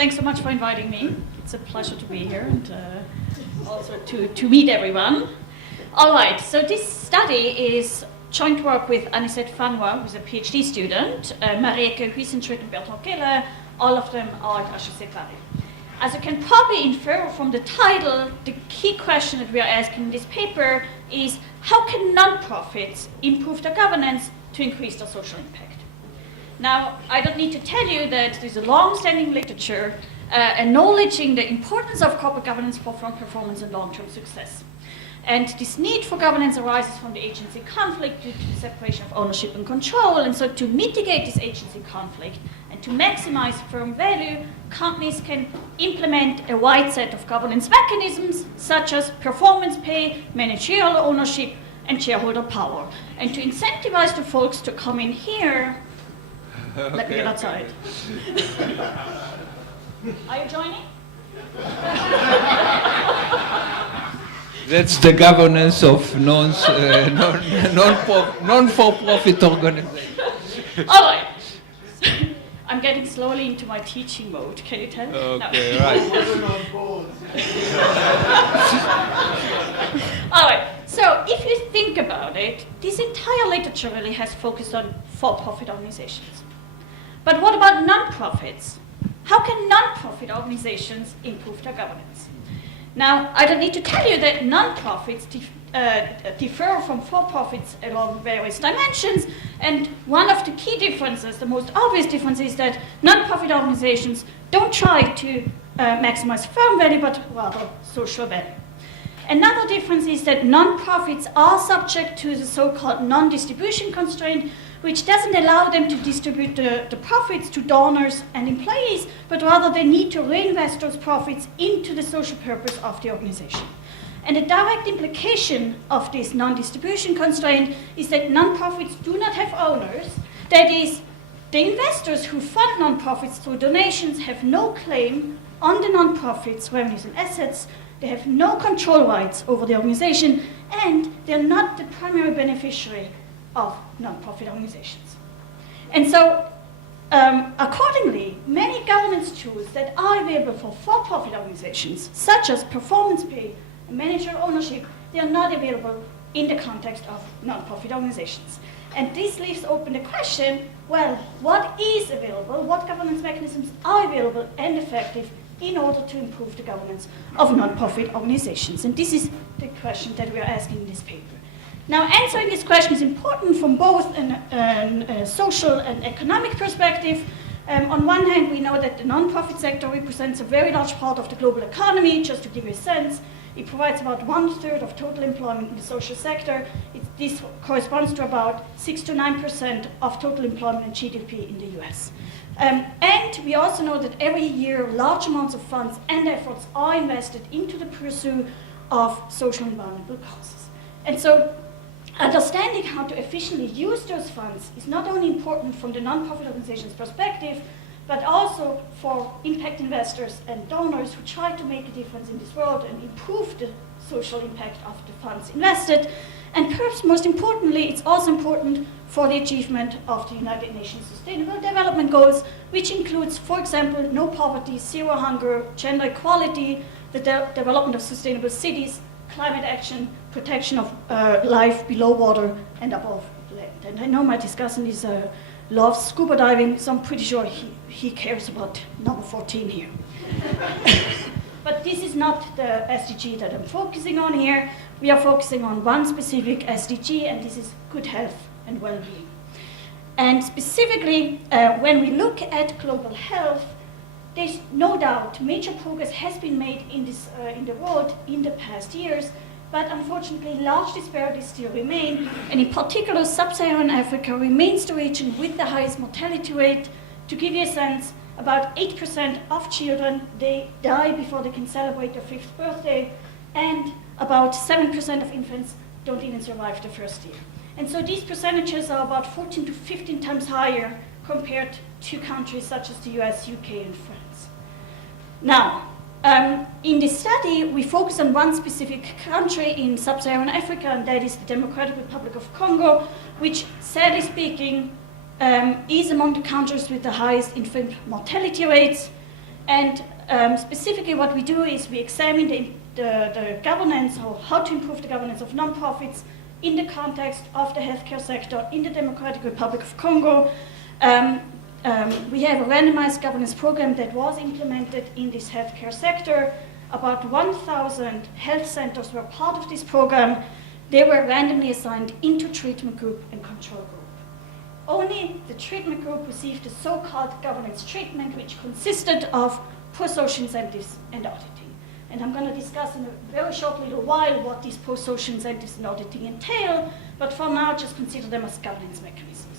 Thanks so much for inviting me. It's a pleasure to be here and also to meet everyone. All right, so this study is joint work with Anisette Fanwa, who's a PhD student, Marieke Huisenschritt and Bertrand Keller. All of them are at HEC Paris. As you can probably infer from the title, the key question that we are asking in this paper is how can non-profits improve their governance to increase their social impact? Now, I don't need to tell you that there's a long-standing literature acknowledging the importance of corporate governance for firm performance and long-term success. And this need for governance arises from the agency conflict due to the separation of ownership and control. And so to mitigate this agency conflict and to maximize firm value, companies can implement a wide set of governance mechanisms, such as performance pay, managerial ownership, and shareholder power. And to incentivize the folks to come in here, let me get outside. Are you joining? That's the governance of non-for-profit organizations. All right. I'm getting slowly into my teaching mode. Can you tell? Okay, no. right. All right. So if you think about it, this entire literature really has focused on for-profit organizations. But what about non-profits? How can non-profit organizations improve their governance? Now, I don't need to tell you that non-profits differ from for-profits along various dimensions, and one of the key differences, the most obvious difference, is that non-profit organizations don't try to maximize firm value, but rather social value. Another difference is that non-profits are subject to the so-called non-distribution constraint, which doesn't allow them to distribute the profits to donors and employees, but rather they need to reinvest those profits into the social purpose of the organization. And the direct implication of this non-distribution constraint is that non-profits do not have owners. That is, the investors who fund non-profits through donations have no claim on the non-profits' revenues and assets. They have no control rights over the organization, and they're not the primary beneficiary of non-profit organizations. And so, accordingly, many governance tools that are available for for-profit organizations, such as performance pay and manager ownership, they are not available in the context of non-profit organizations. And this leaves open the question, well, what is available, what governance mechanisms are available and effective in order to improve the governance of non-profit organizations? And this is the question that we are asking in this paper. Now, answering this question is important from both a social and economic perspective. On one hand, we know that the non-profit sector represents a very large part of the global economy. Just to give you a sense, it provides about 1/3 of total employment in the social sector. This corresponds to about 6 to 9% of total employment and GDP in the US. And we also know that every year, large amounts of funds and efforts are invested into the pursuit of social and environmental causes. And so, understanding how to efficiently use those funds is not only important from the non-profit organization's perspective, but also for impact investors and donors who try to make a difference in this world and improve the social impact of the funds invested. And perhaps most importantly, it's also important for the achievement of the United Nations Sustainable Development Goals, which includes, for example, no poverty, zero hunger, gender equality, the development of sustainable cities, climate action, protection of life below water and above land. And I know my discussant is loves scuba diving, so I'm pretty sure he cares about number 14 here. But this is not the SDG that I'm focusing on here. We are focusing on one specific SDG, and this is good health and well-being. And specifically, when we look at global health, there's no doubt major progress has been made in the world in the past years, but unfortunately large disparities still remain, and in particular Sub-Saharan Africa remains the region with the highest mortality rate. To give you a sense, about 8% of children, they die before they can celebrate their 5th birthday, and about 7% of infants don't even survive the first year. And so these percentages are about 14 to 15 times higher compared to countries such as the US, UK, and France. Now, in this study, we focus on one specific country in Sub-Saharan Africa, and that is the Democratic Republic of Congo, which, sadly speaking, is among the countries with the highest infant mortality rates. And specifically what we do is we examine the governance, or how to improve the governance of nonprofits in the context of the healthcare sector in the Democratic Republic of Congo. We have a randomized governance program that was implemented in this healthcare sector. About 1,000 health centers were part of this program. They were randomly assigned into treatment group and control group. Only the treatment group received the so-called governance treatment, which consisted of pro-social incentives and auditing. And I'm going to discuss in a very short little while what these pro-social incentives and auditing entail, but for now, just consider them as governance mechanisms.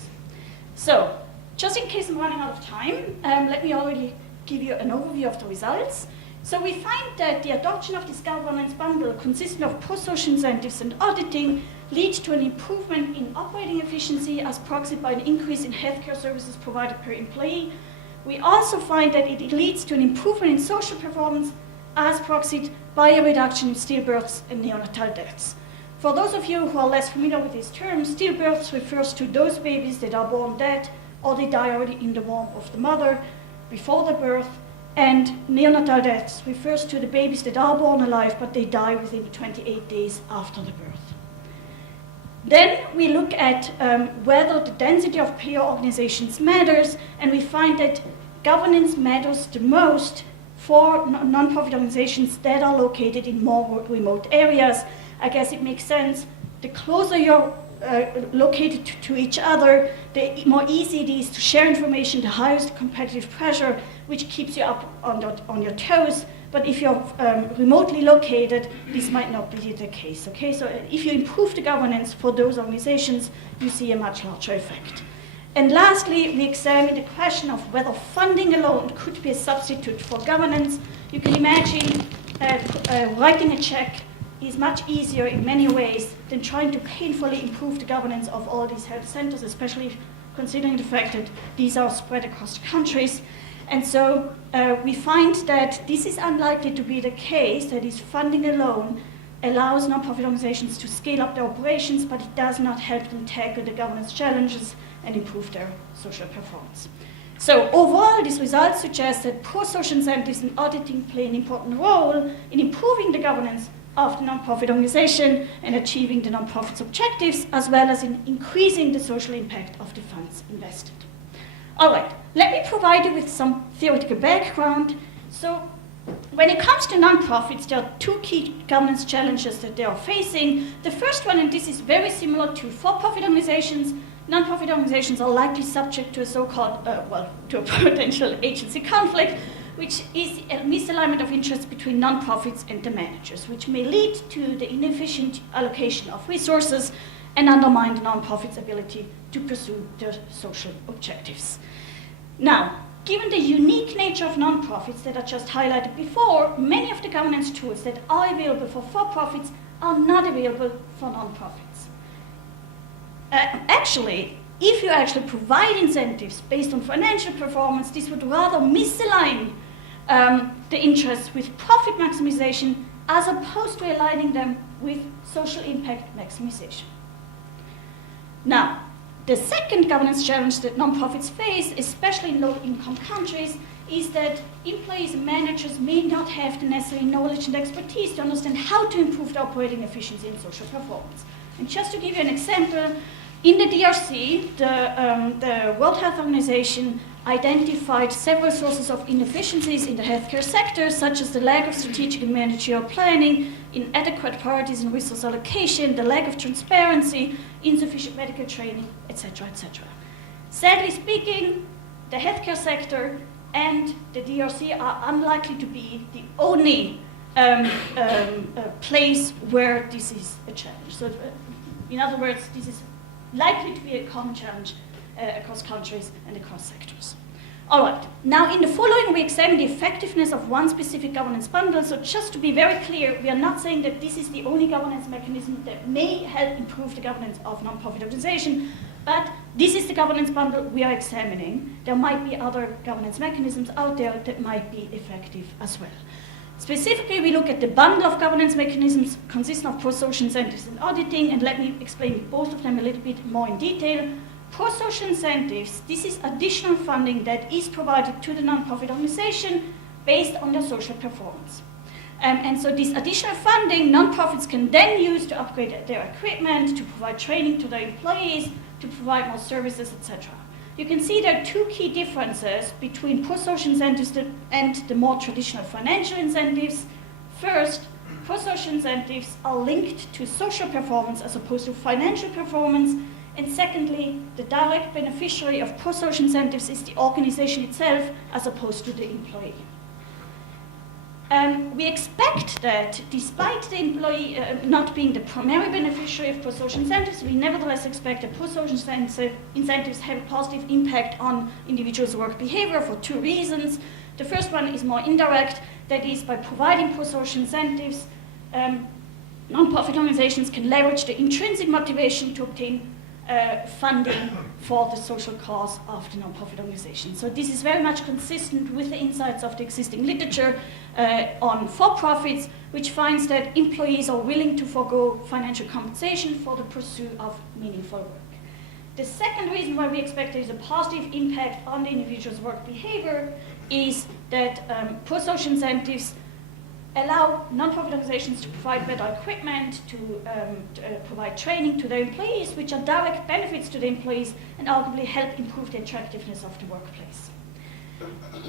So, just in case I'm running out of time, let me already give you an overview of the results. So we find that the adoption of this governance bundle consisting of pro-social incentives and auditing leads to an improvement in operating efficiency as proxied by an increase in healthcare services provided per employee. We also find that it leads to an improvement in social performance as proxied by a reduction in stillbirths and neonatal deaths. For those of you who are less familiar with these terms, stillbirths refers to those babies that are born dead or they die already in the womb of the mother before the birth, and neonatal deaths refers to the babies that are born alive but they die within 28 days after the birth. Then we look at whether the density of payer organizations matters, and we find that governance matters the most for non-profit organizations that are located in more remote areas. I guess it makes sense. The closer you're located to each other, the more easy it is to share information, the higher the competitive pressure, which keeps you up on your toes. But if you're remotely located, this might not be the case. Okay, so if you improve the governance for those organizations, you see a much larger effect. And lastly, we examine the question of whether funding alone could be a substitute for governance. You can imagine writing a check is much easier in many ways than trying to painfully improve the governance of all these health centers, especially considering the fact that these are spread across countries. And so we find that this is unlikely to be the case, that is, funding alone allows nonprofit organizations to scale up their operations, but it does not help them tackle the governance challenges and improve their social performance. So overall, these results suggest that pro-social incentives and auditing play an important role in improving the governance of the nonprofit organization and achieving the nonprofit's objectives, as well as in increasing the social impact of the funds invested. All right, let me provide you with some theoretical background. So when it comes to nonprofits, there are two key governance challenges that they are facing. The first one, and this is very similar to for-profit organizations, nonprofit organizations are likely subject to a so-called, to a potential agency conflict, which is a misalignment of interests between nonprofits and the managers, which may lead to the inefficient allocation of resources and undermine the nonprofit's ability to pursue their social objectives. Now, given the unique nature of nonprofits that I just highlighted before, many of the governance tools that are available for for-profits are not available for nonprofits. Actually, if you actually provide incentives based on financial performance, this would rather misalign the interests with profit maximization as opposed to aligning them with social impact maximization. Now, the second governance challenge that nonprofits face, especially in low-income countries, is that employees and managers may not have the necessary knowledge and expertise to understand how to improve the operating efficiency and social performance. And just to give you an example, in the DRC, the World Health Organization identified several sources of inefficiencies in the healthcare sector, such as the lack of strategic and managerial planning, inadequate priorities and resource allocation, the lack of transparency, insufficient medical training, etc., etc. Sadly speaking, the healthcare sector and the DRC are unlikely to be the only place where this is a challenge. So, in other words, this is likely to be a common challenge across countries and across sectors. All right, now in the following we examine the effectiveness of one specific governance bundle. So just to be very clear, we are not saying that this is the only governance mechanism that may help improve the governance of nonprofit organization, but this is the governance bundle we are examining. There might be other governance mechanisms out there that might be effective as well. Specifically, we look at the bundle of governance mechanisms consisting of pro-social incentives and auditing, and let me explain both of them a little bit more in detail. Pro-social incentives, this is additional funding that is provided to the nonprofit organization based on their social performance. And so this additional funding, nonprofits can then use to upgrade their equipment, to provide training to their employees, to provide more services, etc. You can see there are two key differences between pro-social incentives and the more traditional financial incentives. First, pro-social incentives are linked to social performance as opposed to financial performance. And secondly, the direct beneficiary of pro-social incentives is the organization itself as opposed to the employee. We expect that despite the employee not being the primary beneficiary of pro-social incentives, we nevertheless expect that pro-social incentives have a positive impact on individuals' work behavior for two reasons. The first one is more indirect, that is by providing pro-social incentives, non-profit organizations can leverage the intrinsic motivation to obtain funding for the social cause of the non-profit organization. So this is very much consistent with the insights of the existing literature on for-profits, which finds that employees are willing to forego financial compensation for the pursuit of meaningful work. The second reason why we expect there is a positive impact on the individual's work behavior is that pro-social incentives allow non-profit organizations to provide better equipment, to provide training to their employees, which are direct benefits to the employees and arguably help improve the attractiveness of the workplace.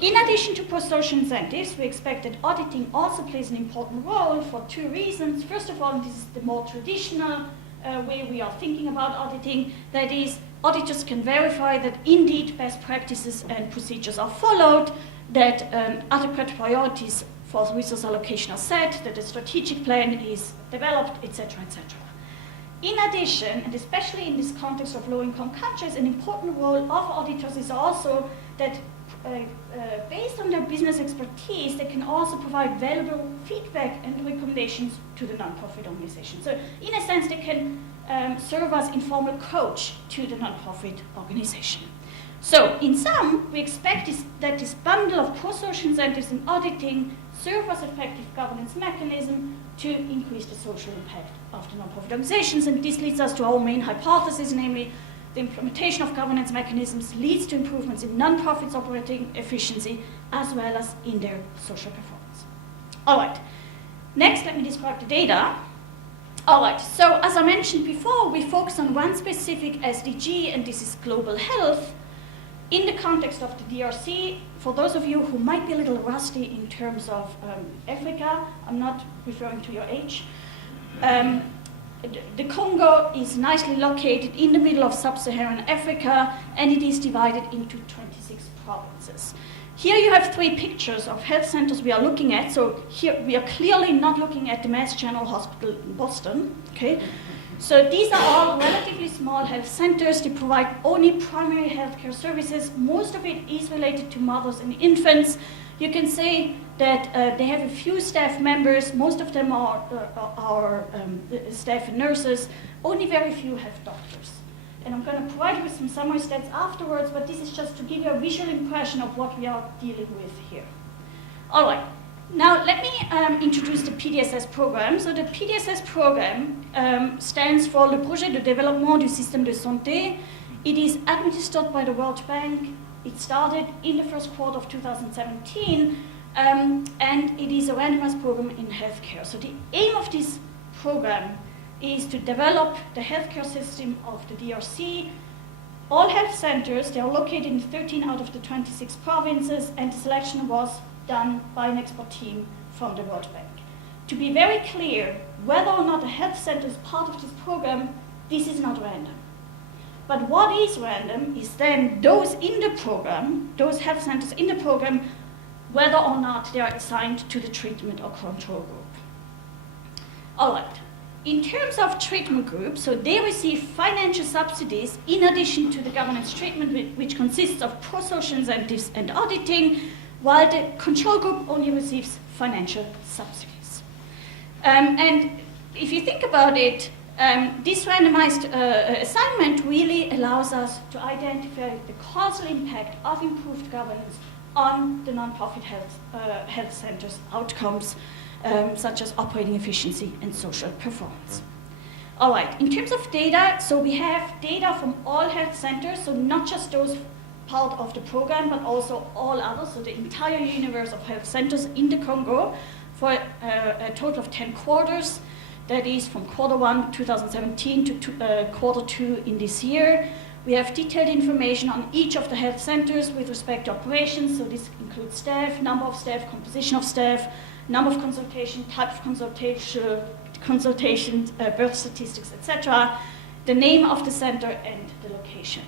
In addition to pro-social incentives, we expect that auditing also plays an important role for two reasons. First of all, this is the more traditional way we are thinking about auditing. That is, auditors can verify that indeed best practices and procedures are followed, that adequate priorities for resource allocation are set, that a strategic plan is developed, etc., etc. In addition, and especially in this context of low-income countries, an important role of auditors is also that based on their business expertise, they can also provide valuable feedback and recommendations to the non-profit organization. So in a sense, they can serve as informal coach to the non-profit organization. So in sum, we expect that this bundle of pro-social incentives and auditing serve as effective governance mechanism to increase the social impact of the non-profit organizations. And this leads us to our main hypothesis, namely the implementation of governance mechanisms leads to improvements in non-profits' operating efficiency as well as in their social performance. All right, next let me describe the data. All right, so as I mentioned before, we focus on one specific SDG, and this is global health. In the context of the DRC, for those of you who might be a little rusty in terms of Africa, I'm not referring to your age, the Congo is nicely located in the middle of sub-Saharan Africa, and it is divided into 26 provinces. Here you have three pictures of health centers we are looking at. So here we are clearly not looking at the Mass General Hospital in Boston, okay? So these are all relatively small health centers. They provide only primary healthcare services. Most of it is related to mothers and infants. You can say that they have a few staff members. Most of them are staff and nurses. Only very few have doctors. And I'm going to provide you with some summary stats afterwards, but this is just to give you a visual impression of what we are dealing with here. All right. Now, let me introduce the PDSS program. So the PDSS program stands for Le Projet de Développement du Système de Santé. It is administered by the World Bank. It started in the first quarter of 2017, and it is a randomized program in healthcare. So the aim of this program is to develop the healthcare system of the DRC. All health centers, they are located in 13 out of the 26 provinces, and the selection was done by an expert team from the World Bank. To be very clear, whether or not a health center is part of this program, this is not random. But what is random is then those in the program, those health centers in the program, whether or not they are assigned to the treatment or control group. All right. In terms of treatment groups, so they receive financial subsidies in addition to the governance treatment, which consists of pro-social incentives and auditing, while the control group only receives financial subsidies. And if you think about it, this randomized assignment really allows us to identify the causal impact of improved governance on the nonprofit health centers' outcomes, such as operating efficiency and social performance. All right, in terms of data, so we have data from all health centers, so not just those part of the program, but also all others, so the entire universe of health centers in the Congo for a total of 10 quarters. That is from Q1 2017 to Q2 in this year. We have detailed information on each of the health centers with respect to operations, so this includes staff, number of staff, composition of staff, number of consultation, type of consultation, birth statistics, etc., the name of the center and the location.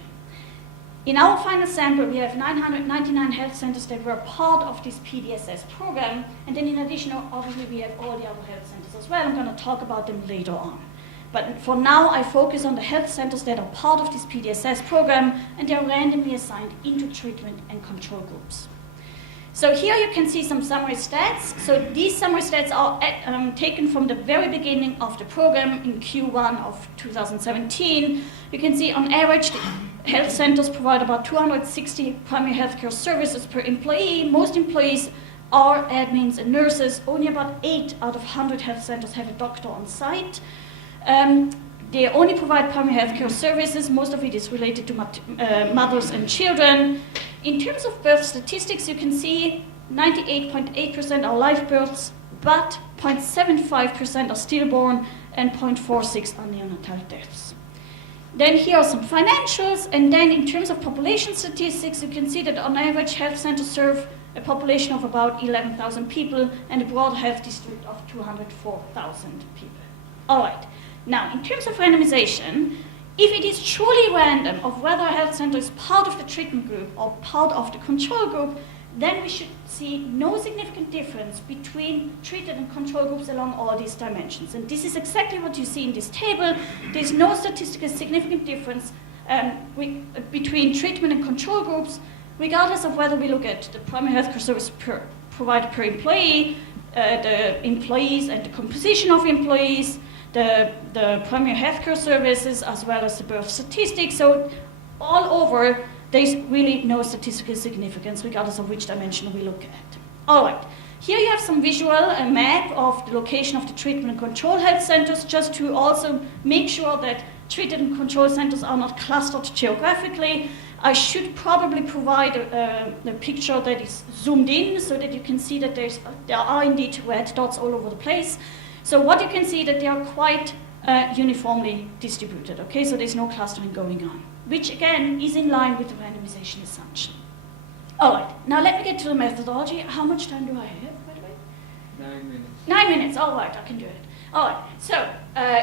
In our final sample, we have 999 health centers that were part of this PDSS program, and then in addition, obviously, we have all the other health centers as well. I'm going to talk about them later on. But for now, I focus on the health centers that are part of this PDSS program, and they are randomly assigned into treatment and control groups. So here you can see some summary stats. So these summary stats are taken from the very beginning of the program in Q1 of 2017. You can see on average, the health centers provide about 260 primary healthcare services per employee. Most employees are admins and nurses. Only about 8 out of 100 health centers have a doctor on site. They only provide primary healthcare services. Most of it is related to mothers and children. In terms of birth statistics, you can see 98.8% are live births, but 0.75% are stillborn, and 0.46% are neonatal deaths. Then here are some financials, and then in terms of population statistics, you can see that on average, health centers serve a population of about 11,000 people and a broad health district of 204,000 people. All right. Now, in terms of randomization, if it is truly random of whether a health center is part of the treatment group or part of the control group, then we should see no significant difference between treated and control groups along all these dimensions. And this is exactly what you see in this table. There's no statistically significant difference between treatment and control groups, regardless of whether we look at the primary healthcare service provided per employee, the employees and the composition of employees, the primary healthcare services, as well as the birth statistics. So all over, there's really no statistical significance, regardless of which dimension we look at. All right, here you have some visual, a map of the location of the treatment and control health centers, just to also make sure that treated and control centers are not clustered geographically. I should probably provide a picture that is zoomed in so that you can see that there are indeed red dots all over the place. So what you can see that they are quite uniformly distributed, okay? So there's no clustering going on, which again is in line with the randomization assumption. All right, now let me get to the methodology. How much time do I have, by the way? 9 minutes. 9 minutes, all right, I can do it. All right, so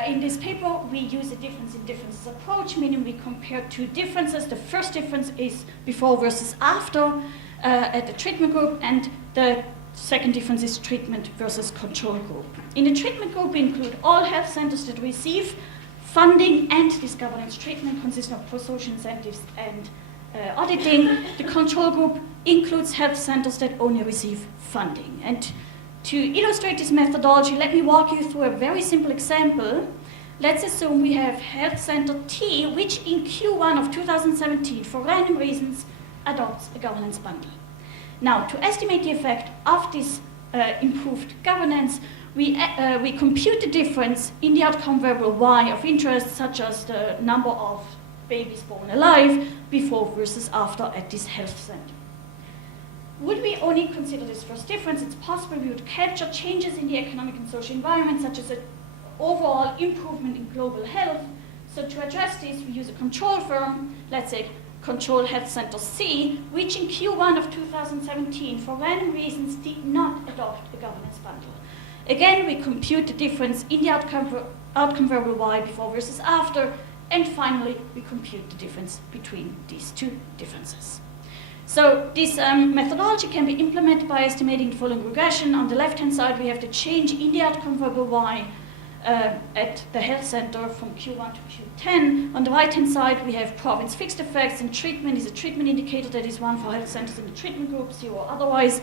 in this paper, we use a difference in differences approach, meaning we compare two differences. The first difference is before versus after at the treatment group, and the second difference is treatment versus control group. In the treatment group, we include all health centers that receive funding and this governance treatment consisting of pro-social incentives and auditing. The control group includes health centers that only receive funding. And to illustrate this methodology, let me walk you through a very simple example. Let's assume we have health center T, which in Q1 of 2017, for random reasons, adopts a governance bundle. Now, to estimate the effect of this improved governance, we compute the difference in the outcome variable Y of interest, such as the number of babies born alive before versus after at this health center. Would we only consider this first difference? It's possible we would capture changes in the economic and social environment, such as an overall improvement in global health. So to address this, we use a control firm, let's say Control Health Center C, which in Q1 of 2017, for random reasons, did not adopt a governance bundle. Again, we compute the difference in the outcome variable Y before versus after, and finally, we compute the difference between these two differences. So this methodology can be implemented by estimating the following regression. On the left-hand side, we have the change in the outcome variable Y at the health center from Q1 to Q10. On the right-hand side, we have province fixed effects, and treatment is a treatment indicator that is one for health centers in the treatment group, 0 or otherwise,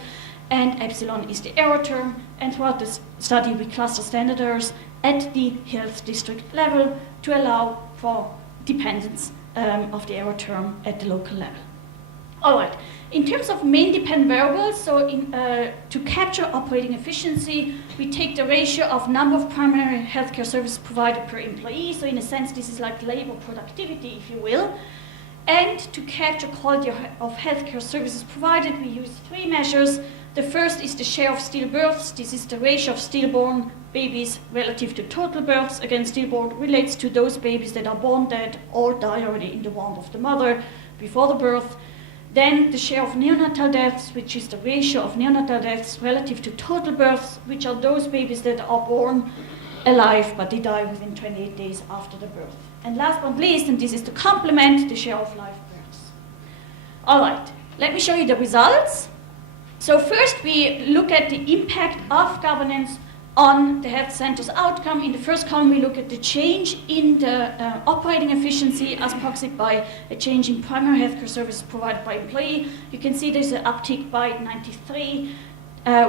and epsilon is the error term. And throughout this study, we cluster standard errors at the health district level to allow for dependence of the error term at the local level. All right, in terms of main dependent variables, so to capture operating efficiency, we take the ratio of number of primary healthcare services provided per employee. So in a sense, this is like labor productivity, if you will. And to capture quality of healthcare services provided, we use 3 measures. The first is the share of stillbirths. This is the ratio of stillborn babies relative to total births. Again, stillborn relates to those babies that are born dead or die already in the womb of the mother before the birth. Then the share of neonatal deaths, which is the ratio of neonatal deaths relative to total births, which are those babies that are born alive but they die within 28 days after the birth. And last but not least, and this is to complement, the share of live births. All right, let me show you the results. So first we look at the impact of governance on the health center's outcome. In the first column, we look at the change in the operating efficiency as proxied by a change in primary healthcare services provided by employee. You can see there's an uptick by 93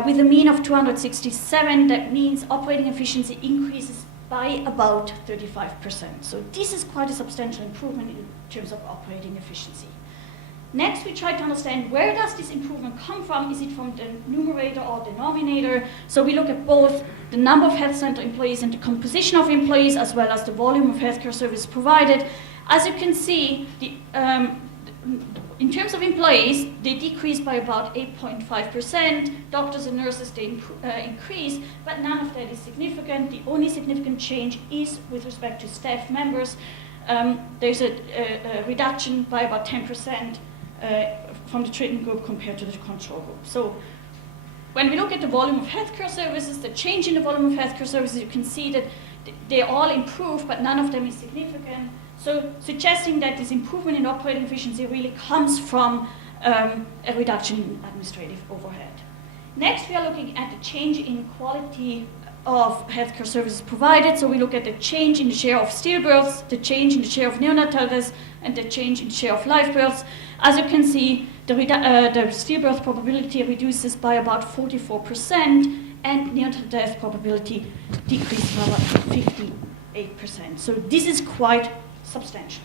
with a mean of 267. That means operating efficiency increases by about 35%. So this is quite a substantial improvement in terms of operating efficiency. Next, we try to understand where does this improvement come from? Is it from the numerator or denominator? So we look at both the number of health center employees and the composition of employees, as well as the volume of healthcare service provided. As you can see, in terms of employees, they decrease by about 8.5%. Doctors and nurses, they increase, but none of that is significant. The only significant change is with respect to staff members. There's a reduction by about 10% from the treatment group compared to the control group. So when we look at the volume of healthcare services, the change in the volume of healthcare services, you can see that they all improve, but none of them is significant. So suggesting that this improvement in operating efficiency really comes from a reduction in administrative overhead. Next, we are looking at the change in quality of healthcare services provided. So we look at the change in the share of stillbirths, the change in the share of neonatal deaths, and the change in the share of live births. As you can see, the stillbirth probability reduces by about 44%, and neonatal death probability decreases by about 58%. So this is quite substantial.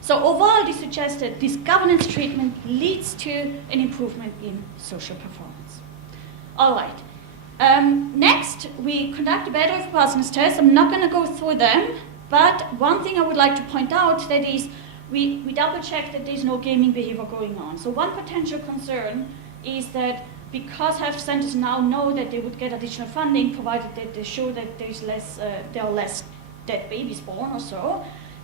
So overall, this suggests that this governance treatment leads to an improvement in social performance. All right. Next, we conduct a better robustness test. I'm not going to go through them, but one thing I would like to point out that is we double check that there's no gaming behavior going on. So one potential concern is that because health centers now know that they would get additional funding provided that they show that there are less dead babies born or so,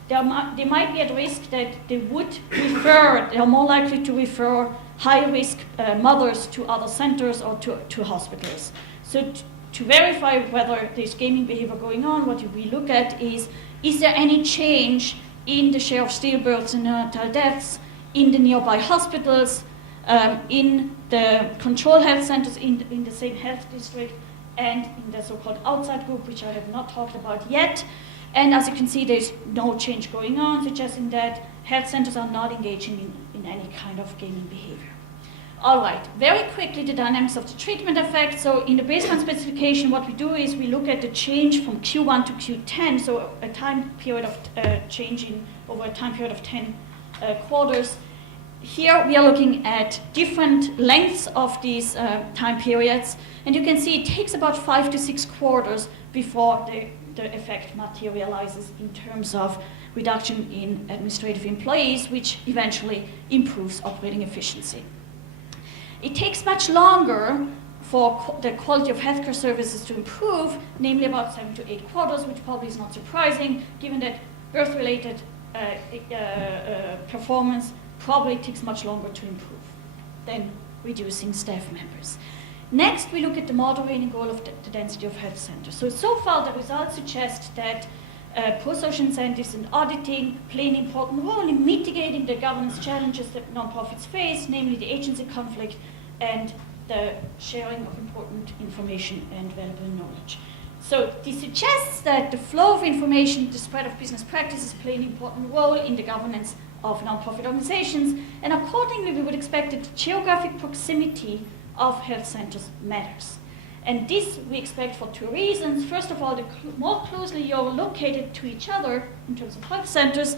they might be at risk that they are more likely to refer high-risk mothers to other centers or to hospitals. So to verify whether there's gaming behavior going on, what we look at is there any change in the share of stillbirths and neonatal deaths in the nearby hospitals, in the control health centers in the same health district, and in the so-called outside group, which I have not talked about yet. And as you can see, there's no change going on, suggesting that health centers are not engaging in any kind of gaming behavior. All right, very quickly, the dynamics of the treatment effect. So in the baseline specification, what we do is we look at the change from Q1 to Q10, so a time period of changing over a time period of 10 quarters. Here we are looking at different lengths of these time periods, and you can see it takes about 5 to 6 quarters before the effect materializes in terms of reduction in administrative employees, which eventually improves operating efficiency. It takes much longer for the quality of healthcare services to improve, namely about 7 to 8 quarters, which probably is not surprising, given that birth-related performance probably takes much longer to improve than reducing staff members. Next, we look at the moderating goal of the density of health centers. So far, the results suggest that pro-social incentives and auditing play an important role in mitigating the governance challenges that nonprofits face, namely the agency conflict and the sharing of important information and valuable knowledge. So this suggests that the flow of information, the spread of business practices play an important role in the governance of nonprofit organizations, and accordingly we would expect that the geographic proximity of health centers matters. And this we expect for 2 reasons. First of all, the more closely you're located to each other in terms of health centers,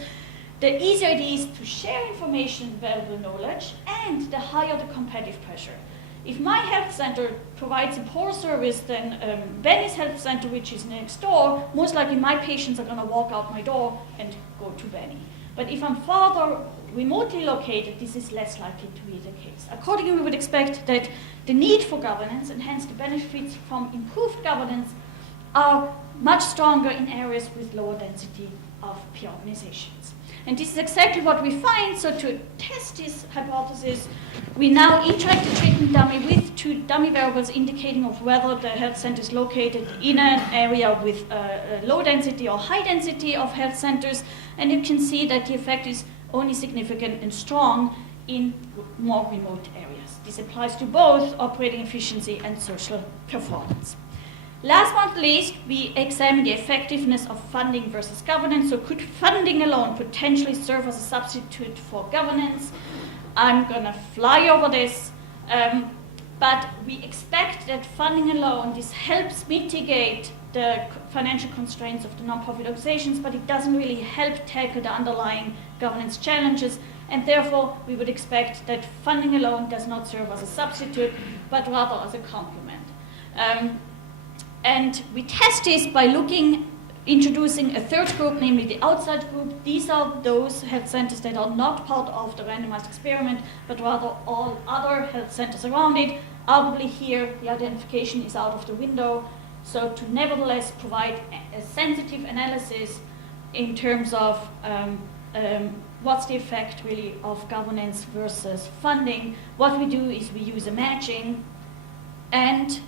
the easier it is to share information and valuable knowledge, and the higher the competitive pressure. If my health center provides a poor service than Benny's health center, which is next door, most likely my patients are going to walk out my door and go to Benny. But if I'm further remotely located, this is less likely to be the case. Accordingly, we would expect that the need for governance and hence the benefits from improved governance are much stronger in areas with lower density of peer organizations. And this is exactly what we find. So to test this hypothesis, we now interact the treatment dummy with 2 dummy variables indicating of whether the health center is located in an area with a low density or high density of health centers. And you can see that the effect is only significant and strong in more remote areas. This applies to both operating efficiency and social performance. Last but not least, we examine the effectiveness of funding versus governance. So could funding alone potentially serve as a substitute for governance? I'm going to fly over this, but we expect that funding alone, this helps mitigate the financial constraints of the non-profit organizations, but it doesn't really help tackle the underlying governance challenges, and therefore we would expect that funding alone does not serve as a substitute, but rather as a complement. And we test this by introducing a third group, namely the outside group. These are those health centers that are not part of the randomized experiment, but rather all other health centers around it. Arguably here, the identification is out of the window. So to nevertheless provide a sensitive analysis in terms of what's the effect really of governance versus funding, what we do is we use a matching, and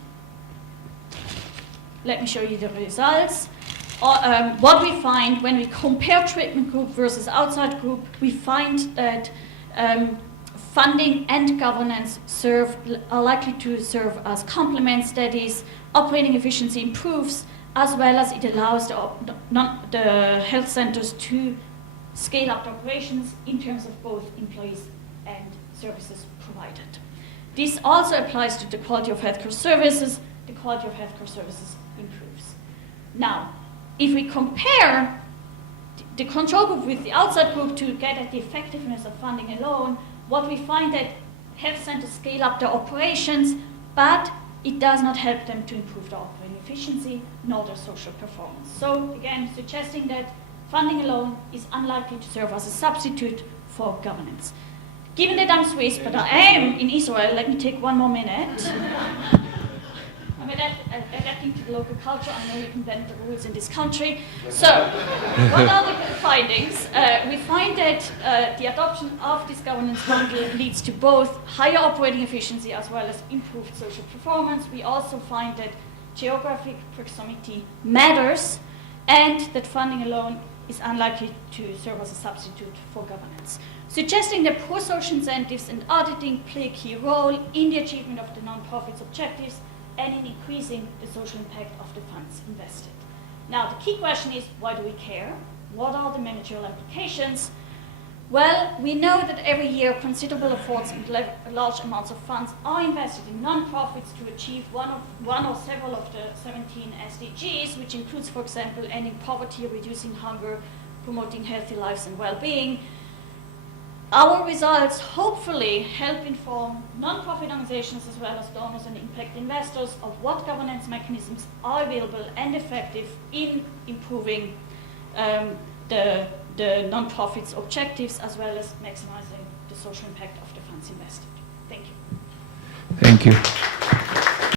let me show you the results. What we find when we compare treatment group versus outside group, we find that funding and governance are likely to serve as complements. That is, operating efficiency improves, as well as it allows the health centers to scale up the operations in terms of both employees and services provided. This also applies to the quality of healthcare services. The quality of healthcare services improves. Now, if we compare the control group with the outside group to get at the effectiveness of funding alone, what we find that health centers scale up their operations, but it does not help them to improve their operating efficiency nor their social performance. So again, suggesting that funding alone is unlikely to serve as a substitute for governance. Given that I'm Swiss, but I am in Israel, let me take 1 more minute. I'm adapting to the local culture. I know you can bend the rules in this country. So, what are the findings? We find that the adoption of this governance model leads to both higher operating efficiency as well as improved social performance. We also find that geographic proximity matters, and that funding alone is unlikely to serve as a substitute for governance, suggesting that pro-social incentives and auditing play a key role in the achievement of the non-profit's objectives and in increasing the social impact of the funds invested. Now, the key question is, why do we care? What are the managerial applications? Well, we know that every year considerable efforts and large amounts of funds are invested in non-profits to achieve one or several of the 17 SDGs, which includes, for example, ending poverty, reducing hunger, promoting healthy lives and well-being. Our results hopefully help inform non-profit organizations as well as donors and impact investors of what governance mechanisms are available and effective in improving the non-profit's objectives as well as maximizing the social impact of the funds invested. Thank you. Thank you.